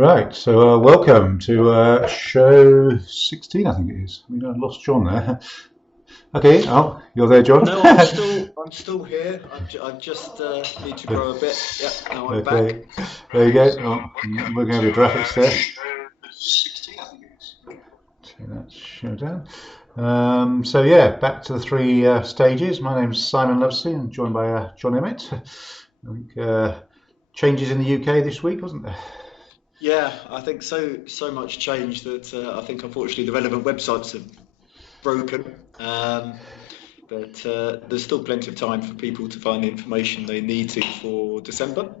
Right, so welcome to show 16, I think it is. I mean, I lost John there. Okay, oh, you're there, John. No, I'm still here. I just need to grow a bit. Yeah, now I'm back. Okay, there you go. Oh, I'm working over your graphics there. Turn that show down. So yeah, back to the three stages. My name's Simon Lovesey. I'm joined by John Emmett. I think changes in the UK this week, wasn't there? Yeah, I think so much change that I think unfortunately the relevant websites have broken. But there's still plenty of time for people to find the information they need to for December.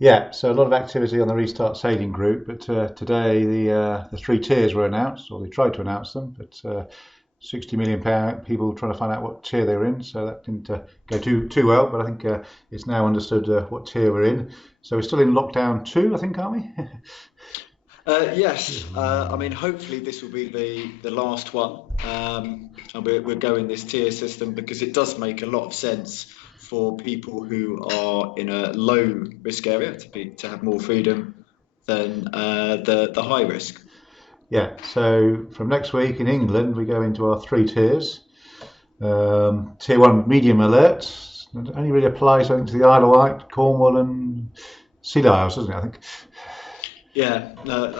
Yeah, so a lot of activity on the Restart Sailing group, but today the three tiers were announced, or they tried to announce them, but 60 million people trying to find out what tier they were in, so that didn't go too well, but I think it's now understood what tier we're in. So we're still in lockdown 2, I think, aren't we? Yes, I mean, hopefully this will be the last one, and we're going this tier system because it does make a lot of sense for people who are in a low risk area to have more freedom than the high risk. Yeah, so from next week in England, we go into our three tiers. Tier 1, medium alert. It only really applies, I think, to the Isle of Wight, Cornwall and Sea Isles, doesn't it, I think? Yeah, no,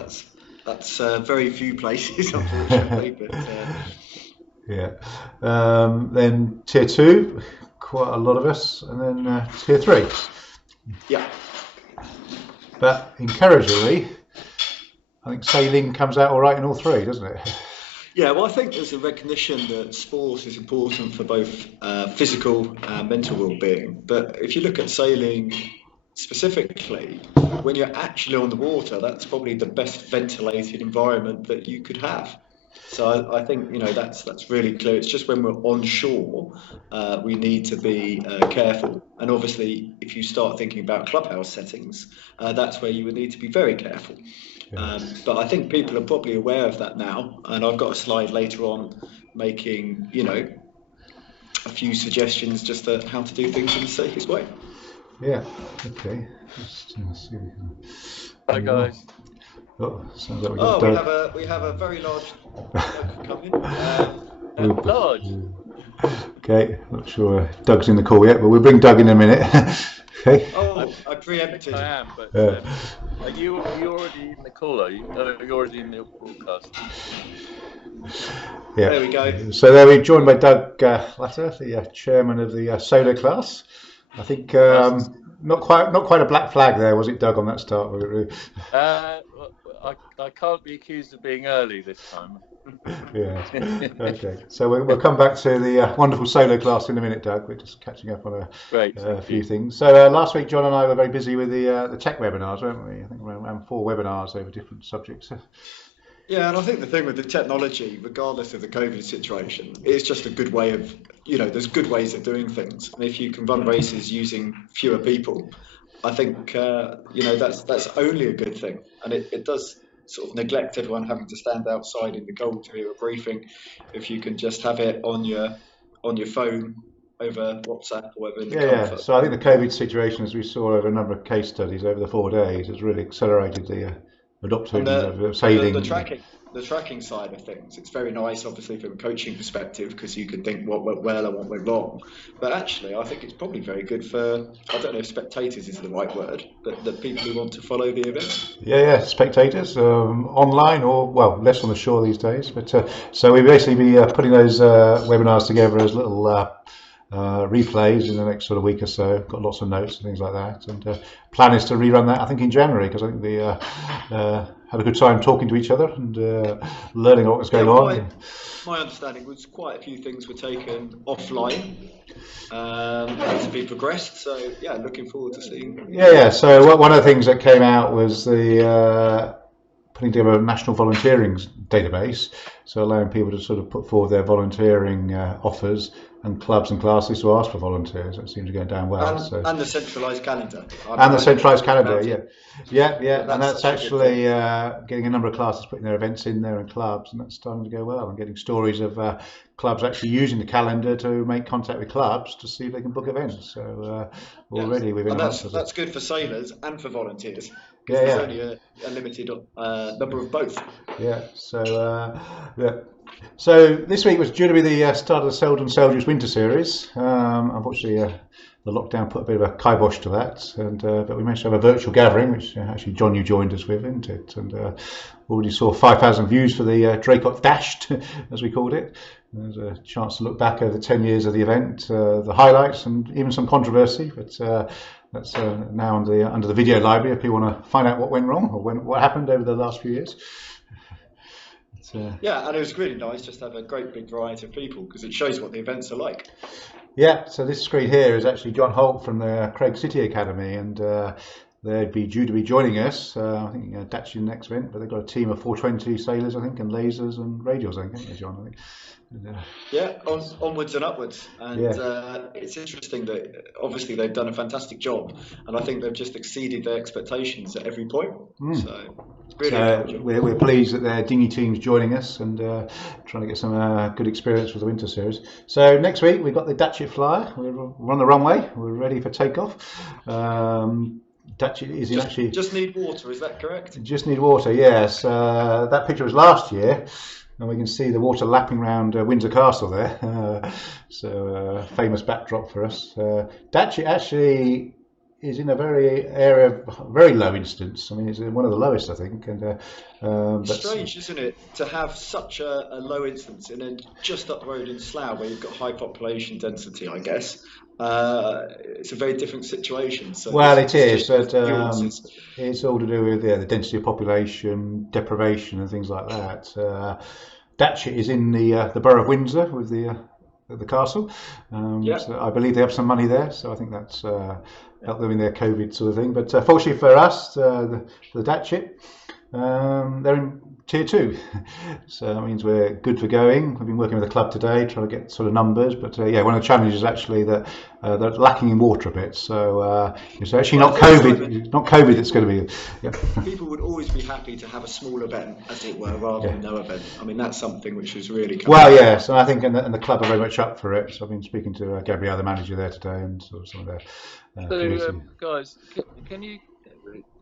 that's very few places, unfortunately, but Yeah. Then tier 2, quite a lot of us, and then tier 3. yeah. But encouragingly, I think sailing comes out all right in all three, doesn't it? Yeah, well, I think there's a recognition that sport is important for both physical and mental well-being. But if you look at sailing specifically, when you're actually on the water, that's probably the best ventilated environment that you could have. So I think that's really clear. It's just when we're on shore, we need to be careful. And obviously, if you start thinking about clubhouse settings, that's where you would need to be very careful. But I think people are probably aware of that now. And I've got a slide later on making a few suggestions just to how to do things in the safest way. Yeah. Okay. Just see if we can. Hi guys. Oh, sounds like we got Doug. we have a very large coming. Large. Okay, not sure Doug's in the call yet, but we'll bring Doug in a minute. Okay. Oh, I preempted. I am, but are you already in the call? Are you already in the broadcast? Yeah. There we go. So there we're joined by Doug Latter, the chairman of the solo class. I think not quite a black flag there, was it, Doug, on that start? I can't be accused of being early this time. Yeah. Okay. So we'll come back to the wonderful solo class in a minute, Doug. We're just catching up on a few things. So last week, John and I were very busy with the tech webinars, weren't we? I think around 4 webinars over different subjects. Yeah, and I think the thing with the technology, regardless of the COVID situation, it's just a good way of, there's good ways of doing things. And if you can run races using fewer people, I think, that's only a good thing. And it does sort of neglect everyone having to stand outside in the cold to hear a briefing. If you can just have it on your phone over WhatsApp or whatever. Yeah. So I think the COVID situation, as we saw over a number of case studies over the 4 days, has really accelerated the adoption of sailing. The tracking side of things, it's very nice, obviously, from a coaching perspective, because you can think what went well and what went wrong. But actually, I think it's probably very good for, I don't know if spectators is the right word, but the people who want to follow the event. Yeah, spectators, online or, well, less on the shore these days. But so we basically be putting those webinars together as little replays in the next sort of week or so. Got lots of notes and things like that, and plan is to rerun that, I think, in January, because I think we had a good time talking to each other and learning what was going on. My understanding was quite a few things were taken offline as we progressed, so yeah, looking forward to seeing. Yeah, so one of the things that came out was the putting together a national volunteering database, so allowing people to sort of put forward their volunteering offers, and clubs and classes to ask for volunteers. It seems to go down well. And the centralised calendar. And the centralised calendar, yeah. And that's actually getting a number of classes putting their events in there and clubs, and that's starting to go well. And getting stories of clubs actually using the calendar to make contact with clubs to see if they can book events. So already we've and that's good for sailors and for volunteers. because there's yeah. only a limited number of both. Yeah. So this week was due to be the start of the Seldon Seljuk Winter Series. Unfortunately, the lockdown put a bit of a kibosh to that, and but we managed to have a virtual gathering, which actually John, you joined us with, isn't it? And already saw 5,000 views for the Draycott Dashed, as we called it. There's a chance to look back over the 10 years of the event, the highlights, and even some controversy. But that's now under the video library if people want to find out what went wrong or what happened over the last few years. Yeah, and it was really nice just to have a great big variety of people, because it shows what the events are like. Yeah, so this screen here is actually John Holt from the Craig City Academy, and they'd be due to be joining us. I think Daci next event, but they've got a team of 420 sailors, I think, and lasers and radios, I think, John, I think. Yeah, onwards and upwards, and it's interesting that obviously they've done a fantastic job, and I think they've just exceeded their expectations at every point. So it's really encouraging. We're pleased that their dinghy team's joining us and trying to get some good experience for the winter series. So next week we've got the Datchet Flyer. We're on the runway. We're ready for takeoff. Datchet is just need water. Is that correct? Just need water. Yes. That picture was last year. And we can see the water lapping around Windsor Castle there. So famous backdrop for us. Datchet actually is in a very low incidence. I mean, it's one of the lowest, I think. And strange, isn't it, to have such a low incidence and then just up the road in Slough, where you've got high population density, I guess. It's a very different situation. So well, it is. It's all to do with the density of population, deprivation, and things like that. Datchet is in the borough of Windsor with the castle. So I believe they have some money there, so I think that's helped them in their COVID sort of thing. But fortunately for us, the Datchet, they're in Tier 2, so that means we're good for going. We've been working with the club today, trying to get sort of numbers, but one of the challenges is actually that they're lacking in water a bit. So it's actually not COVID that's going to be. Yeah. People would always be happy to have a small event, as it were, rather than no event. I mean, that's something which was really. Yes, and I think and the club are very much up for it. So I've been speaking to Gabrielle, the manager there today, and sort of some of their. Guys,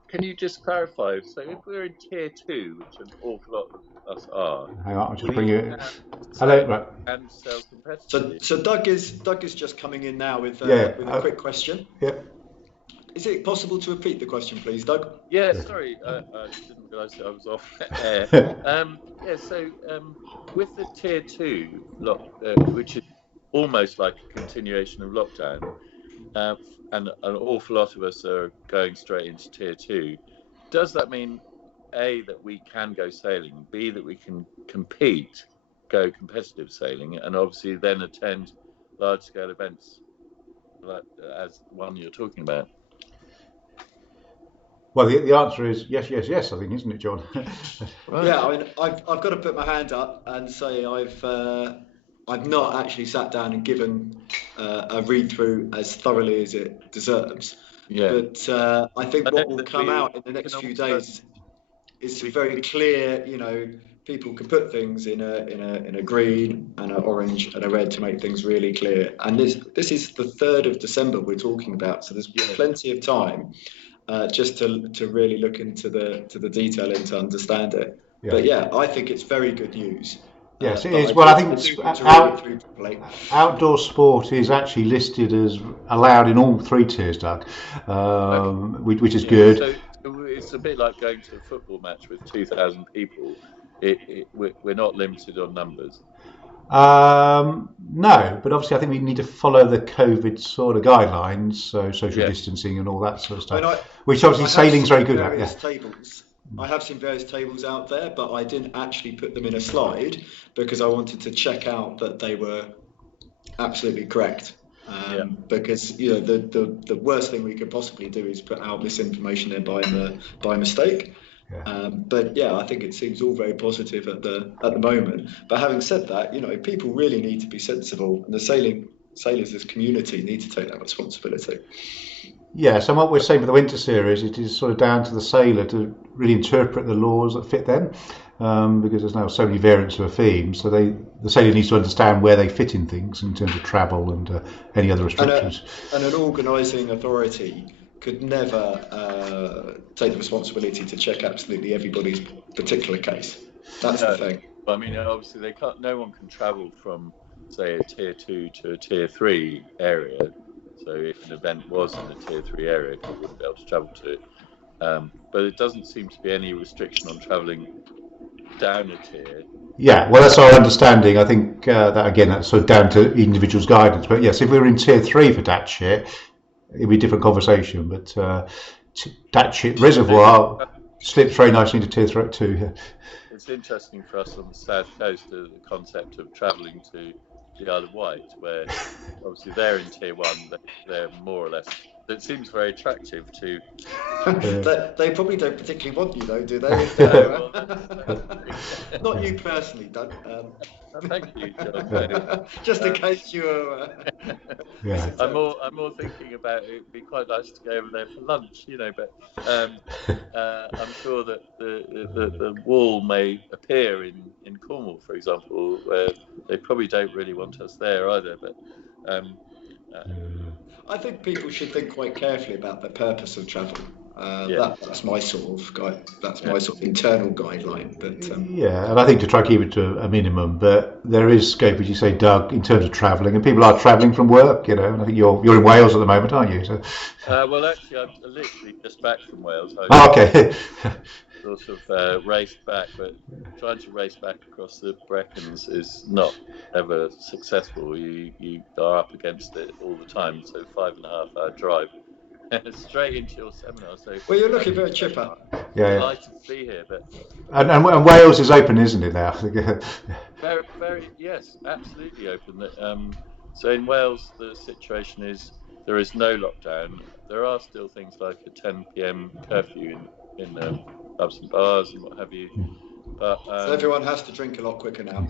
can you just clarify? So if we're in Tier 2, which an awful lot of us are, hang on, I'll just bring you. Hello, right. And sell competitively. So Doug is just coming in now with a quick question. Yeah. Is it possible to repeat the question, please, Doug? Yeah, sorry, I didn't realise that I was off air. So with the Tier 2 which is almost like a continuation of lockdown. And an awful lot of us are going straight into Tier 2. Does that mean, A, that we can go sailing, B, that we can go competitive sailing, and obviously then attend large-scale events like as one you're talking about? Well, the answer is yes, I think, isn't it, John? Right. Yeah, I mean, I've got to put my hand up and say I've not actually sat down and given a read through as thoroughly as it deserves. Yeah. But I think what will come out in the next few days is very clear. You know, people can put things in a green and an orange and a red to make things really clear. And this is the 3rd of December we're talking about, so there's plenty of time just to really look into the detail and to understand it. Yeah. But I think it's very good news. Yes, it is. Well, I think outdoor sport is actually listed as allowed in all 3 tiers, Doug, which is good. So it's a bit like going to a football match with 2,000 people. We're not limited on numbers. No, but obviously I think we need to follow the COVID sort of guidelines, so social distancing and all that sort of stuff, which obviously sailing's very good at. Tables. I have seen various tables out there, but I didn't actually put them in a slide because I wanted to check out that they were absolutely correct. Because the worst thing we could possibly do is put out this information there by mistake. But I think it seems all very positive at the moment. But having said that, people really need to be sensible, and the sailors as community need to take that responsibility. Yes, and what we're saying for the winter series, it is sort of down to the sailor to really interpret the laws that fit them, because there's now so many variants of a theme. So the sailor needs to understand where they fit in things in terms of travel and any other restrictions. And an organising authority could never take the responsibility to check absolutely everybody's particular case. That's the thing. I mean, obviously, they can't. No one can travel from, say, a tier 2 to a tier 3 area. So if an event was in a tier 3 area, people wouldn't be able to travel to it. But it doesn't seem to be any restriction on travelling down a tier. Yeah, well, that's our understanding. I think that again, that's sort of down to individuals' guidance. But yes, if we were in tier 3 for Datchet, it'd be a different conversation. But Datchet Reservoir slips very nicely into tier 2. Yeah. It's interesting for us on the south coast, the concept of travelling to the Isle of Wight, where obviously they're in tier 1, they're more or less. It seems very attractive to. They probably don't particularly want you, though, do they? Not you personally, Doug. Thank you, John. Just in case you were. Yeah. I'm more thinking about it'd be quite nice to go over there for lunch, But I'm sure that the wall may appear in Cornwall, for example, where they probably don't really want us there either. But I think people should think quite carefully about the purpose of travel. That's my sort of internal guideline. But yeah, and I think to try to keep it to a minimum, but there is scope, as you say, Doug, in terms of travelling, and people are travelling from work, And I think you're in Wales at the moment, aren't you? So. Well, actually, I'm literally just back from Wales. Okay. Sort of raced back, but trying to race back across the Brecons is not ever successful. You are up against it all the time. So 5.5 hour drive straight into your seminar. So well, you're looking very chipper. Yeah. Delighted to be here, but and Wales is open, isn't it now? very, very, yes, absolutely open. So in Wales, the situation is there is no lockdown. There are still things like a 10 p.m. curfew in pubs and bars and what have you, but so everyone has to drink a lot quicker now.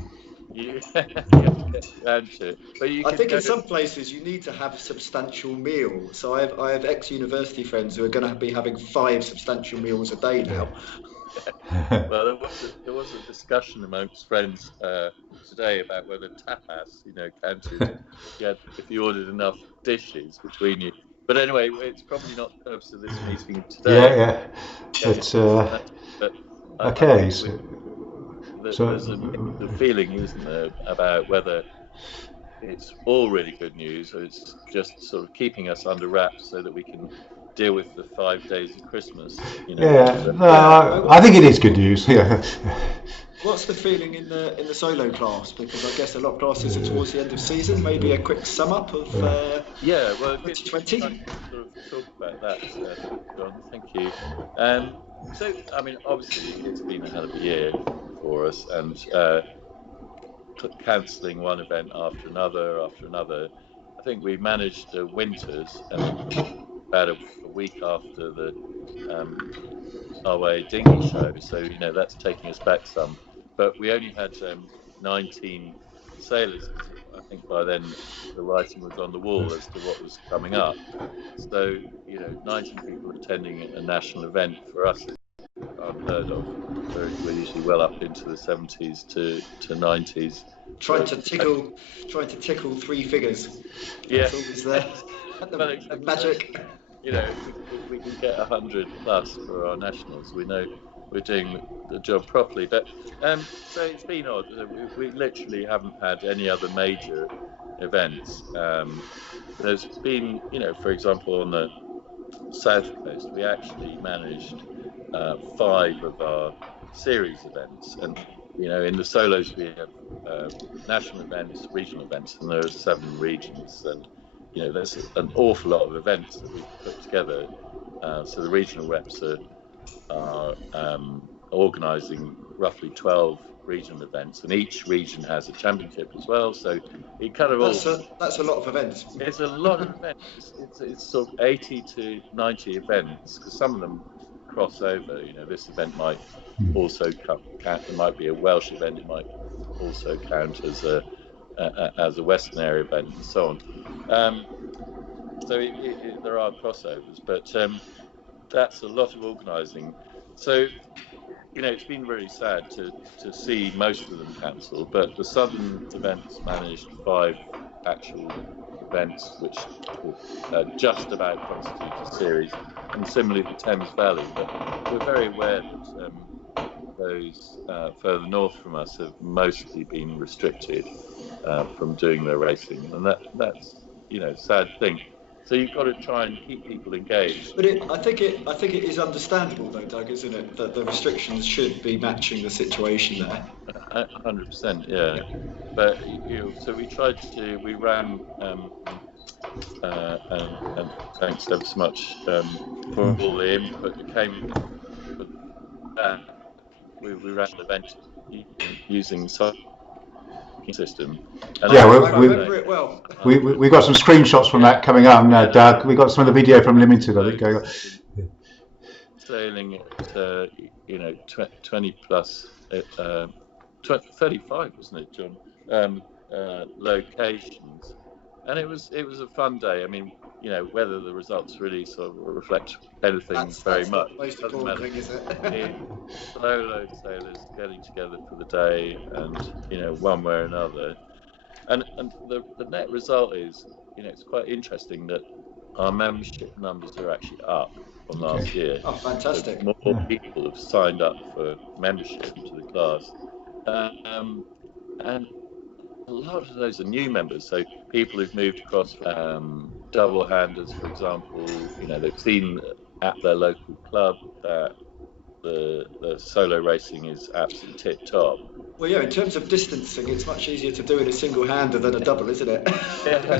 You have to get around to it. But I think in some places you need to have a substantial meal. So I have ex-university friends who are going to be having 5 substantial meals a day now. Well, there was a discussion amongst friends today about whether tapas, counted if you ordered enough dishes between you. But anyway, it's probably not the purpose of this meeting today. Yeah. But okay. There's a feeling, isn't there, about whether it's all really good news or it's just sort of keeping us under wraps so that we can deal with the 5 days of Christmas. I think it is good news. Yeah. What's the feeling in the solo class? Because I guess a lot of classes are towards the end of season. Maybe a quick sum up of 2020. Sort of talk about that, John. Thank you. So, I mean, obviously, it's been a hell of a year for us, and cancelling one event after another. I think we managed the winters, and about a week after the Arway Dinghy show, so that's taking us back some. But we only had 19 sailors. I think by then the writing was on the wall as to what was coming up. So 19 people attending a national event for us is unheard of. We're usually well up into the 70s to 90s. Trying to tickle 3 figures. Yeah. That's always the magic. If we can get 100 plus for our nationals, we know we're doing the job properly. But so it's been odd. We literally haven't had any other major events. There's been, for example, on the south coast, we actually managed 5 of our series events, and in the solos we have national events, regional events, and there are 7 regions, and there's an awful lot of events that we've put together. So the regional reps are organising roughly 12 regional events, and each region has a championship as well. So it kind of that's a lot of events. It's a lot of events. It's sort of 80 to 90 events, because some of them cross over. This event might also count. It might be a Welsh event. It might also count as a Western area event, and so on. So there are crossovers, but that's a lot of organising. So it's been really sad to see most of them cancelled, but the southern events managed 5 actual events which just about constitute a series, and similarly the Thames Valley. But we're very aware that those further north from us have mostly been restricted from doing their racing, and that's a sad thing. So you've got to try and keep people engaged. But I think it is understandable, though, Doug, isn't it, that the restrictions should be matching the situation there. 100%, yeah. But so we ran, and thanks ever so much for all the input that came. We ran an event using system. And Yeah, I remember it well. We got some screenshots from that coming up, Doug. We got some of the video from Limited, I think, going on. Sailing at 20 plus 35, wasn't it, John? Locations, and it was a fun day. I mean, whether the results really sort of reflect anything That's much. the most important thing, is it? Solo sailors getting together for the day, and one way or another, and the net result is, it's quite interesting that our membership numbers are actually up from last year. Oh, fantastic! So more people have signed up for membership to the class, and a lot of those are new members. So people who've moved across from double handers, for example, they've seen at their local club that the solo racing is absolutely tip top. Well, yeah, in terms of distancing, it's much easier to do in a single hander than a double, isn't it? Yeah. I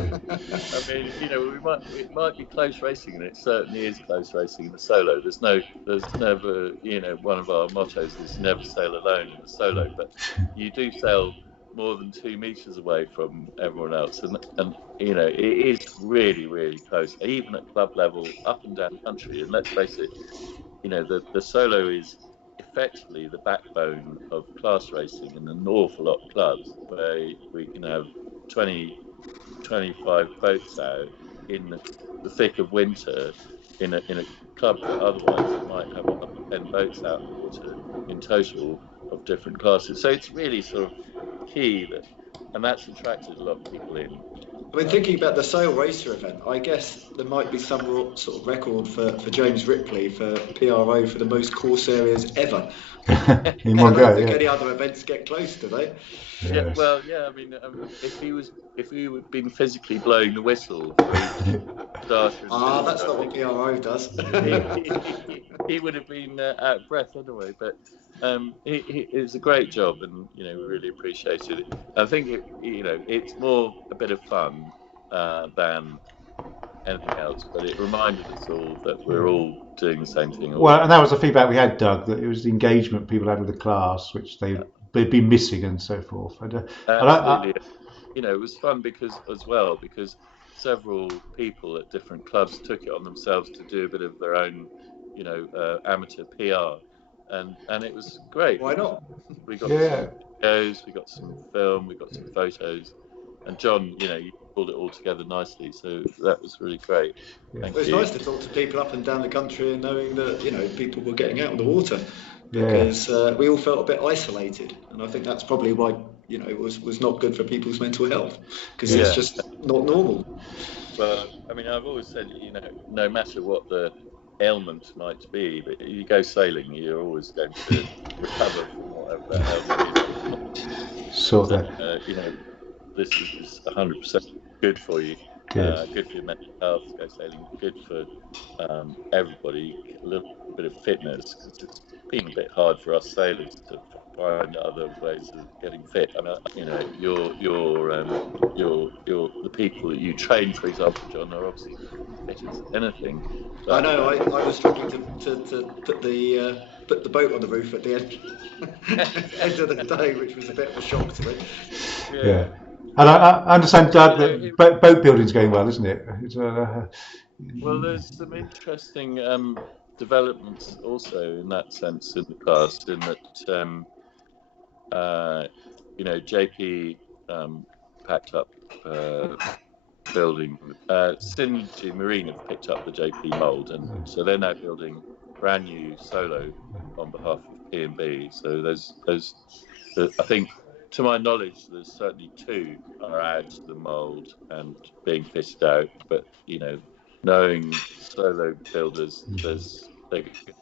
mean, it might be close racing, and it certainly is close racing in the solo. There's never, one of our mottos is never sail alone in the solo, but you do sail more than 2 meters away from everyone else, and it is really, really close, even at club level, up and down the country. And let's face it, the solo is effectively the backbone of class racing in an awful lot of clubs, where we can have 20, 25 boats out in the thick of winter in a club that otherwise might have 10 boats out in the water in total of different classes. So it's really sort of key and that's attracted a lot of people in. I mean, thinking about the Sail Racer event, I guess there might be some sort of record for James Ripley for PRO for the most course areas ever. In one go, I don't think any other events get close, do they? Yes. Yeah, well, yeah. I mean, if he had been physically blowing the whistle, that's not what PRO does. he would have been out of breath anyway. But it was a great job, and we really appreciated it. I think it's more a bit of fun than anything else, but it reminded us all that we're all doing the same thing. Well, and that was the feedback we had, Doug, that it was the engagement people had with the class, which they'd been missing and so forth. Absolutely. It was fun because several people at different clubs took it on themselves to do a bit of their own, amateur PR, and it was great. Why not? We got some videos, we got some film, we got some photos, and John, you pulled it all together nicely, so that was really great. It was nice to talk to people up and down the country and knowing that people were getting out on the water, because we all felt a bit isolated, and I think that's probably why it was not good for people's mental health, because it's just not normal. Well, I mean, I've always said, no matter what the ailment might be, but you go sailing, you're always going to recover from whatever that ailment is. So that this is 100% good for you. Good for your mental health. Go sailing. Good for everybody. A little bit of fitness, because it's been a bit hard for us sailors to find other ways of getting fit. I mean, the people that you train, for example, John, are obviously fit as anything. I know. I was struggling to put the boat on the roof at the end of the day, which was a bit of a shock to me. Yeah. And I understand, Doug, that boat building's going well, isn't it? Well, there's some interesting developments also in that sense in the class, in that JP packed up building. Synergy Marine have picked up the JP mould, and so they're now building brand new solo on behalf of P&B. So there's I think to my knowledge, there's certainly 2 are out of the mould and being fitted out. But knowing solo builders, they could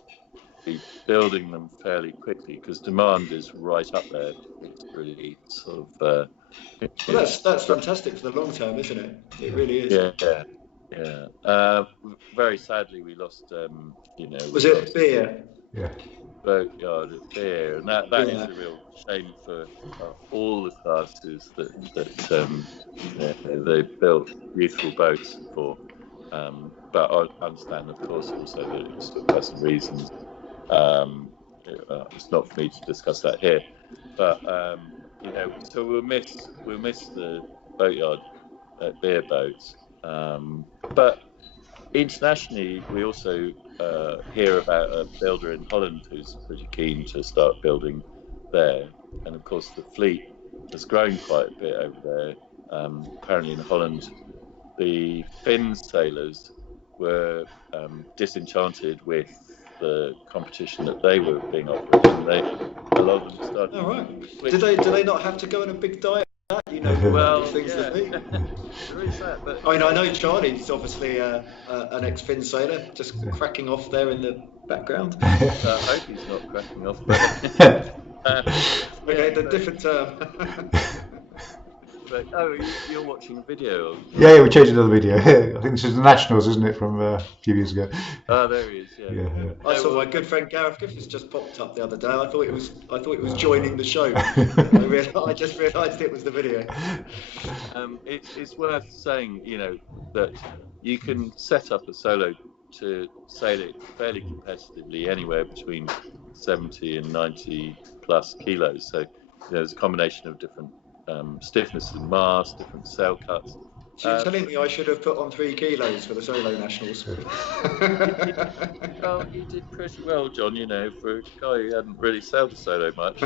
be building them fairly quickly because demand is right up there. It's really sort of. Well, that's fantastic for the long term, isn't it? It really is. Yeah. Very sadly, we lost. Was it beer? Yeah. Boatyard at Beer, and that is a real shame for all the classes that they built beautiful boats for. But I understand, of course, also that it was for personal reasons. It's not for me to discuss that here, but so we'll miss the Boatyard at Beer boats. But internationally, we also hear about a builder in Holland who's pretty keen to start building there, and of course the fleet has grown quite a bit over there. Apparently in Holland, the Finn sailors were disenchanted with the competition that they were being offered, and a lot of them started. Oh, right. Do they not have to go on a big diet? Well, things yeah. There is that, but I know Charlie's obviously an ex-Finn sailor, just cracking off there in the background. I hope he's not cracking off. Okay, the different term. But you're watching video. Yeah, we changed another video. I think this is the Nationals, isn't it, from a few years ago? Oh, there he is. Yeah. I saw my good friend Gareth Griffiths just popped up the other day. I thought it was joining the show. I just realised it was the video. It's worth saying, that you can set up a solo to sail it fairly competitively, anywhere between 70 and 90 plus kilos. So there's a combination of different stiffness and mass, different sail cuts. So you're telling me I should have put on 3 kilos for the solo nationals? Well, you did pretty well, John, for a guy who hadn't really sailed a solo much.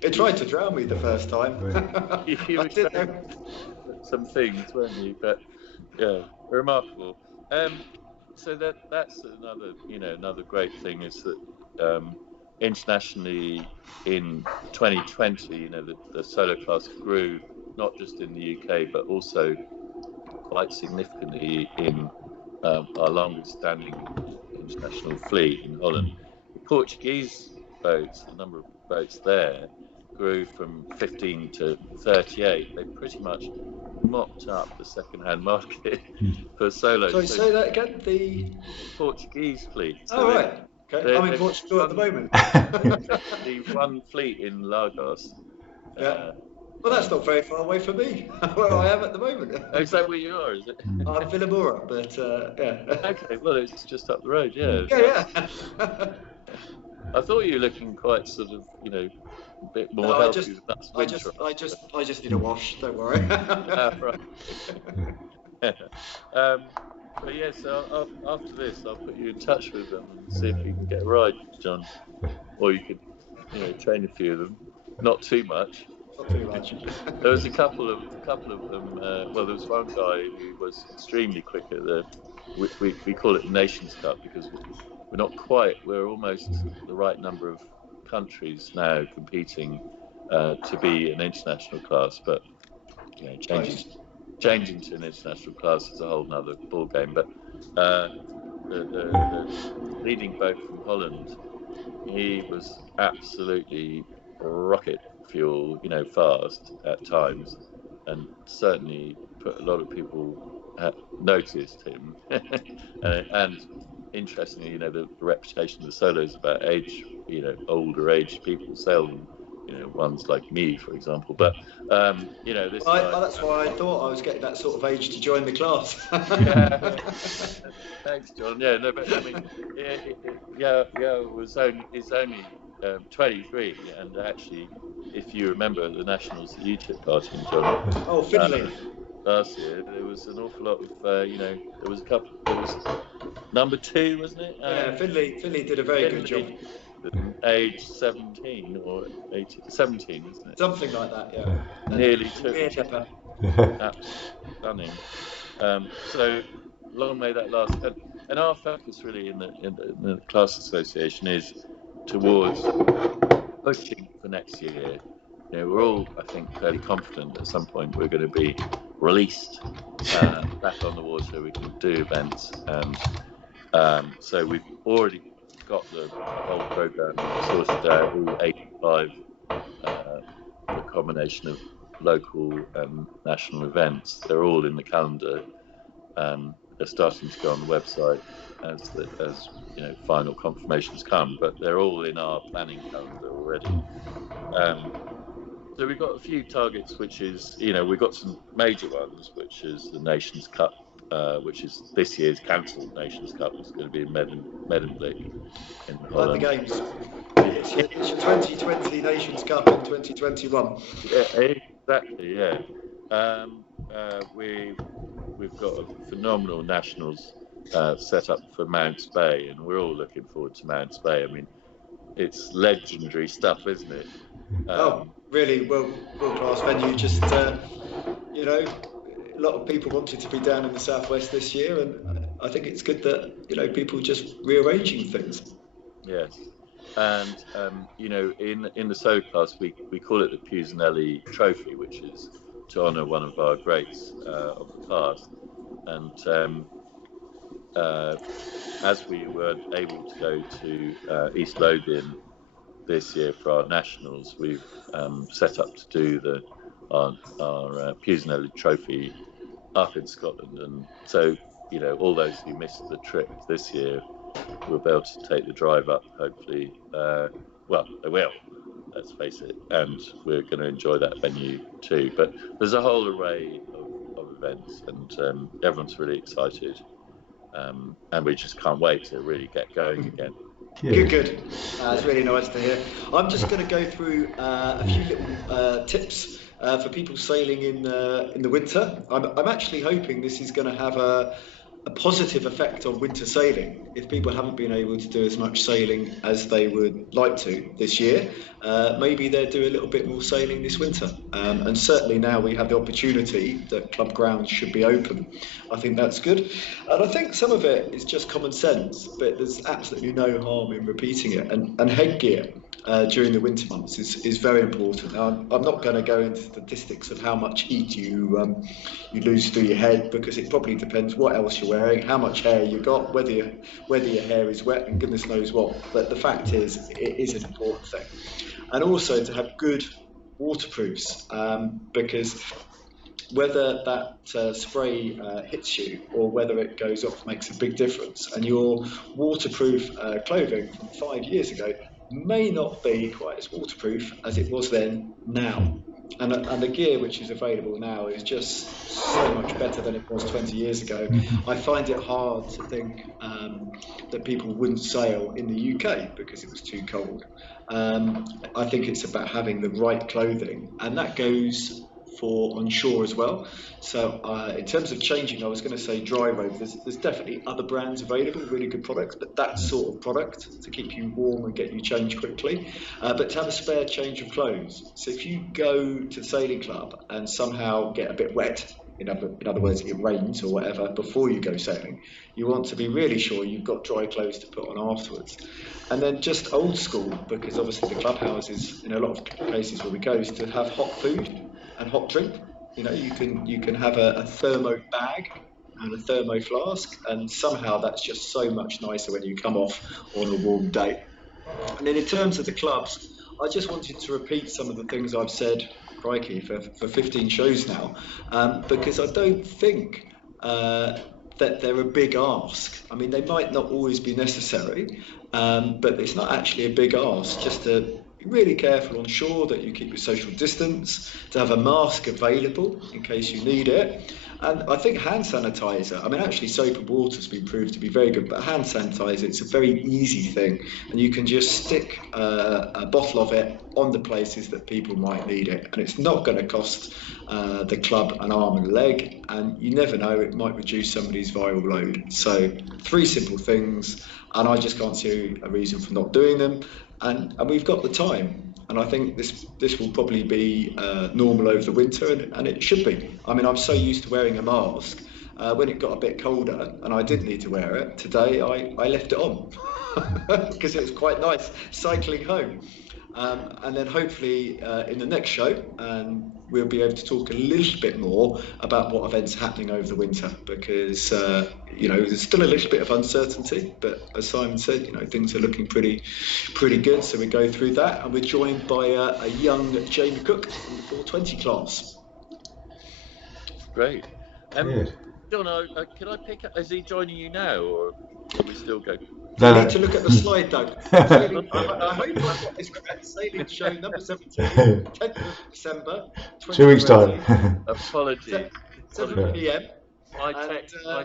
It tried to drown me the first time. You were saying some things, weren't you? But yeah, remarkable. So that's another great thing is that internationally in 2020, the solo class grew not just in the UK but also quite significantly in our longest-standing international fleet in Holland. The Portuguese boats, the number of boats there, grew from 15 to 38. They pretty much mopped up the second-hand market for solo. Sorry, say that again. The Portuguese fleet. So right. Okay. I'm in Portugal at the moment. The one fleet in Lagos. Yeah. Well, that's not very far away from me, where I am at the moment. Is that where you are, is it? I'm Villamora, but yeah. Okay, well, it's just up the road, yeah. Yeah. I thought you were looking quite sort of, a bit more healthy. I just need a wash, don't worry. Right. But yes, after this, I'll put you in touch with them and see if you can get a ride, John. Or you could, train a few of them. Not too much. Not too much. There was a couple of them. Well, there was one guy who was extremely quick at we call it the Nations Cup because we're almost the right number of countries now competing to be an international class, but changing to an international class is a whole nother ball game. But the leading boat from Holland, he was absolutely rocket fuel, fast at times, and certainly put a lot of people noticed him. And interestingly, the reputation of the solos about older aged people sail them. Ones like me, for example. But this. That's why I thought I was getting that sort of age to join the class. Yeah. Thanks, John. Yeah, no, but I mean, is only 23, and actually, if you remember the nationals that you took part in, John. Oh, Finley. Last year, there was an awful lot of, there was a couple. There was number 2, wasn't it? Yeah, Finley did a very good job. Age 17 or 18, 17, isn't it? Something like that, yeah. Nearly took. Absolutely stunning. So long may that last. And our focus really in the class association is towards pushing for next year. we're all, I think, fairly confident at some point we're going to be released back on the water. We can do events, and so we've already got the whole program sorted out. All 85, the combination of local and national events, they're all in the calendar. They're starting to go on the website as final confirmations come, but they're all in our planning calendar already. So we've got a few targets, which is, we've got some major ones, which is the Nations Cup, which is this year's cancelled Nations Cup. It's going to be in Medemblik in Holland. Like the games. It's your 2020 Nations Cup in 2021. Yeah, exactly. Yeah. We've got a phenomenal nationals set up for Mounts Bay, and we're all looking forward to Mounts Bay. I mean, it's legendary stuff, isn't it? Really world-class venue. Just a lot of people wanted to be down in the southwest this year, and I think it's good that people just rearranging things. Yes, and in the solo class we call it the Pusinelli Trophy, which is to honour one of our greats of the past. And as we were able to go to East Lothian this year for our nationals, we've set up to do our Pusinelli Trophy up in Scotland, and so all those who missed the trip this year will be able to take the drive up, hopefully. Well, they will, let's face it, and we're going to enjoy that venue too. But there's a whole array of events, and everyone's really excited, and we just can't wait to really get going again. Yeah. Good. It's really nice to hear. I'm just going to go through a few little tips for people sailing in the winter. I'm actually hoping this is going to have a positive effect on winter sailing. If people haven't been able to do as much sailing as they would like to this year, maybe they'll do a little bit more sailing this winter. And certainly now we have the opportunity that club grounds should be open. I think that's good. And I think some of it is just common sense, but there's absolutely no harm in repeating it. And headgear during the winter months is very important. Now, I'm not going to go into statistics of how much heat you lose through your head, because it probably depends what else you're wearing, how much hair you got, whether your hair is wet, and goodness knows what. But the fact is, it is an important thing. And also to have good waterproofs, because whether that spray hits you or whether it goes off makes a big difference. And your waterproof clothing from 5 years ago may not be quite as waterproof as it was then now. And the gear which is available now is just so much better than it was 20 years ago. I find it hard to think that people wouldn't sail in the UK because it was too cold. I think it's about having the right clothing, and that goes for on shore as well. So in terms of changing, I was going to say dry robe. There's definitely other brands available, really good products, but that sort of product to keep you warm and get you changed quickly, but to have a spare change of clothes. So if you go to the sailing club and somehow get a bit wet, in other words, it rains or whatever before you go sailing, you want to be really sure you've got dry clothes to put on afterwards. And then just old school, because obviously the clubhouses in a lot of places where we go is to have hot food and hot drink. You can have a thermo bag and a thermo flask, and somehow that's just so much nicer when you come off on a warm day. And then in terms of the clubs, I just wanted to repeat some of the things I've said, crikey, for 15 shows now, because I don't think that they're a big ask. I mean, they might not always be necessary, but it's not actually a big ask, just to be really careful on shore that you keep your social distance, to have a mask available in case you need it. And I think hand sanitizer, I mean, actually soap and water has been proved to be very good, but hand sanitizer, it's a very easy thing, and you can just stick a bottle of it on the places that people might need it, and it's not going to cost the club an arm and a leg, and you never know, it might reduce somebody's viral load. So 3 simple things, and I just can't see a reason for not doing them, and we've got the time. And I think this will probably be normal over the winter, and it should be. I mean, I'm so used to wearing a mask. When it got a bit colder and I did need to wear it, today I left it on because it was quite nice cycling home. And then hopefully in the next show, we'll be able to talk a little bit more about what events are happening over the winter, because there's still a little bit of uncertainty, but as Simon said, things are looking pretty good. So we go through that, and we're joined by a young Jamie Cook in the 420 class. Great. Good. John, can I pick up? Is he joining you now, or are we still going? You need to look at the slide, Doug. I hope I've got this correct. Sailing show number 17, 10th of December, 2 weeks' time. Apologies. 7 p.m. My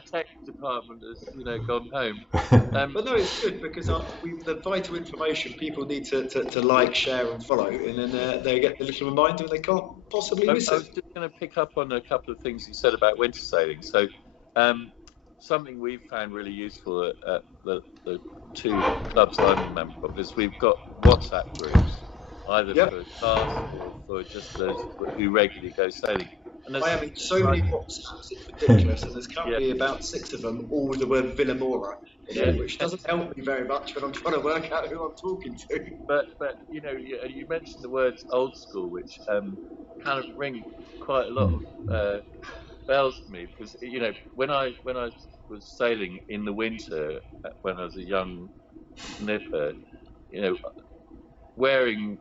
tech department has, gone home. But no, it's good, because the vital information people need to like, share, and follow, and then they get the little reminder and they can't possibly miss it. I was just going to pick up on a couple of things you said about winter sailing. So, something we've found really useful at the two clubs I'm a member of is we've got WhatsApp groups, either for class or for just those who regularly go sailing. And I am in so many WhatsApps, it's ridiculous, and there's currently about 6 of them, all with the word Villamora in it, which doesn't help me very much when I'm trying to work out who I'm talking to. But you mentioned the words old school, which kind of ring quite a lot of bells to me, because when I was sailing in the winter when I was a young nipper, wearing,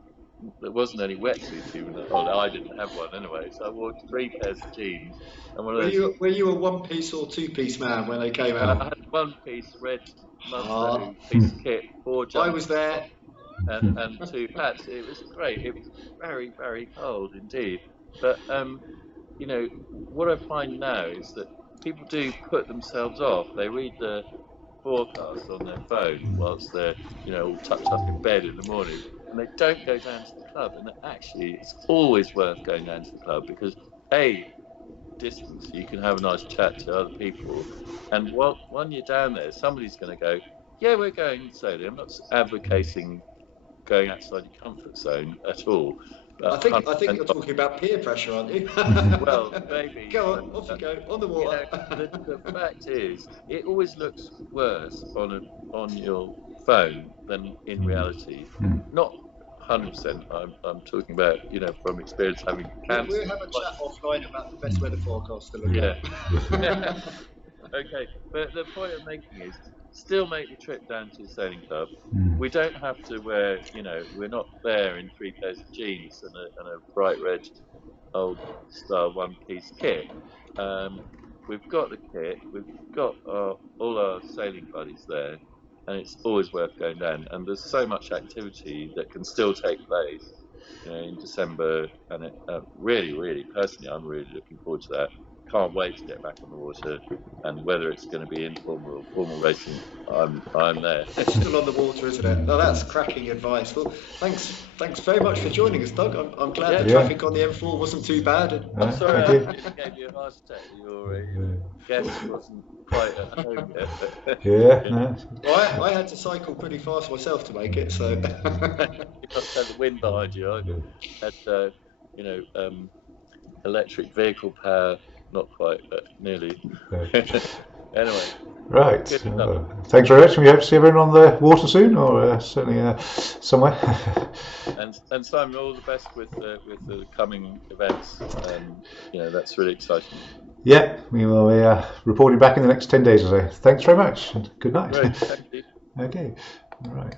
there wasn't any wetsuits even. I didn't have one anyway, so I wore 3 pairs of jeans and one of those. Were you a 1-piece or 2-piece man when they came out? I had 1-piece red Musco piece kit, 4 jumpers. I was there. And 2 hats. It was great. It was very, very cold indeed. But what I find now is that people do put themselves off. They read the forecast on their phone whilst they're all tucked up in bed in the morning, and they don't go down to the club. And actually, it's always worth going down to the club, because distance, you can have a nice chat to other people, and when you're down there, somebody's going to go, yeah, we're going sailing. I'm not advocating going outside your comfort zone at all. I think you're talking about peer pressure, aren't you? Well, maybe. Go on, off you go, on the water. The fact is, it always looks worse on your phone than in reality. Not 100%. I'm talking about, from experience, having cancer. We'll have a chat offline about the best weather forecast to look at. Okay, but the point I'm making is, still make the trip down to the sailing club. We don't have to wear, we're not there in 3 pairs of jeans and a bright red old style 1-piece kit. We've got the kit, we've got all our sailing buddies there, and it's always worth going down. And there's so much activity that can still take place, in December, and really, really, personally, I'm really looking forward to that. Can't wait to get back on the water, and whether it's going to be informal or formal racing, I'm there. It's still on the water, isn't it? No, that's cracking advice. Well, thanks very much for joining us, Doug. I'm glad the traffic on the M4 wasn't too bad. I'm sorry I gave you a heart attack. Your guest wasn't quite at home yet. Well, I had to cycle pretty fast myself to make it, so. You must have the wind behind you. I had, electric vehicle power. Not quite, but nearly. Anyway. Right. Thanks very much. We hope to see everyone on the water soon, or certainly somewhere. and Simon, all the best with the coming events. That's really exciting. Yeah, we will be reporting back in the next 10 days or so. Thanks very much, and good night. Great, thank you. Okay. All right.